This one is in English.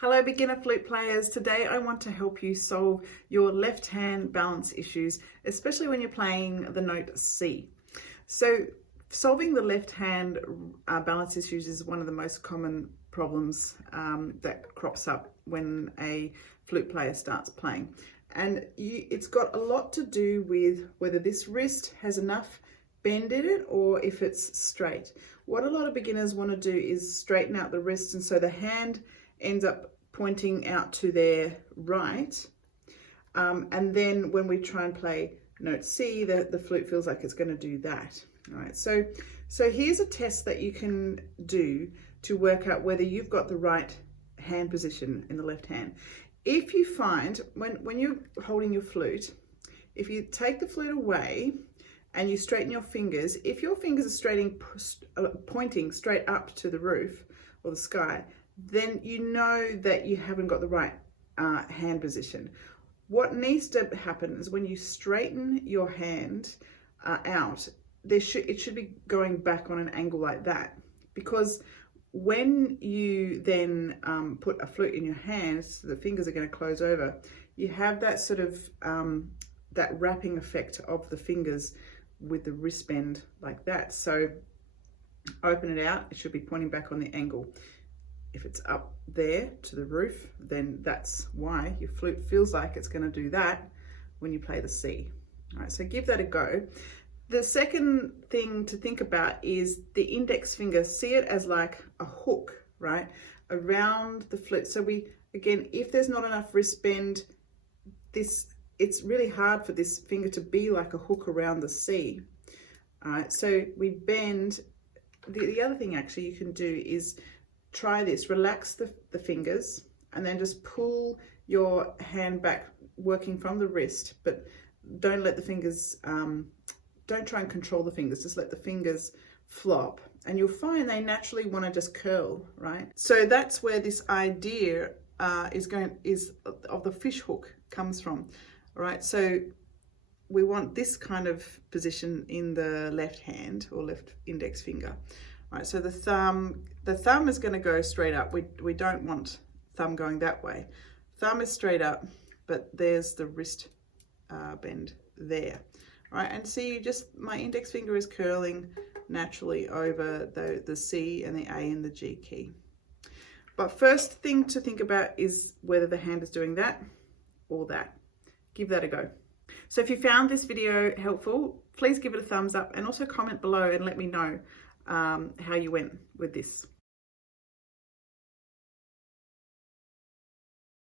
Hello beginner flute players. Today I want to help you solve your left hand balance issues, especially when you're playing the note C. So solving the left hand balance issues is one of the most common problems that crops up when a flute player starts playing. And it's got a lot to do with whether this wrist has enough bend in it or if it's straight. What a lot of beginners want to do is straighten out the wrist, and so the hand ends up pointing out to their right, and then when we try and play note C, the flute feels like it's going to do that. All right, so here's a test that you can do to work out whether you've got the right hand position in the left hand. If you find when you're holding your flute, if you take the flute away and you straighten your fingers, if your fingers are pointing straight up to the roof or the sky, then you know that you haven't got the right hand position. What needs to happen is when you straighten your hand out, it should be going back on an angle like that, because when you then put a flute in your hands, so the fingers are going to close over, you have that sort of that wrapping effect of the fingers with the wrist bend like that. So open it out, it should be pointing back on the angle. If it's up there to the roof, then that's why your flute feels like it's going to do that when you play the C. All right, so give that a go. The second thing to think about is the index finger. See it as like a hook, right, around the flute. So again, if there's not enough wrist bend, it's really hard for this finger to be like a hook around the C. All right, so we bend. The other thing actually you can do is try this, relax the fingers and then just pull your hand back, working from the wrist, but don't let the fingers, don't try and control the fingers, just let the fingers flop, and you'll find they naturally want to just curl, right? So that's where this idea of the fish hook comes from. All right, so we want this kind of position in the left hand or left index finger. All right, so the thumb is going to go straight up. We don't want thumb going that way. Thumb is straight up, but there's the wrist bend there. All right, and see, my index finger is curling naturally over the C and the A and the G key. But first thing to think about is whether the hand is doing that or that. Give that a go. So if you found this video helpful, please give it a thumbs up and also comment below and let me know how you went with this.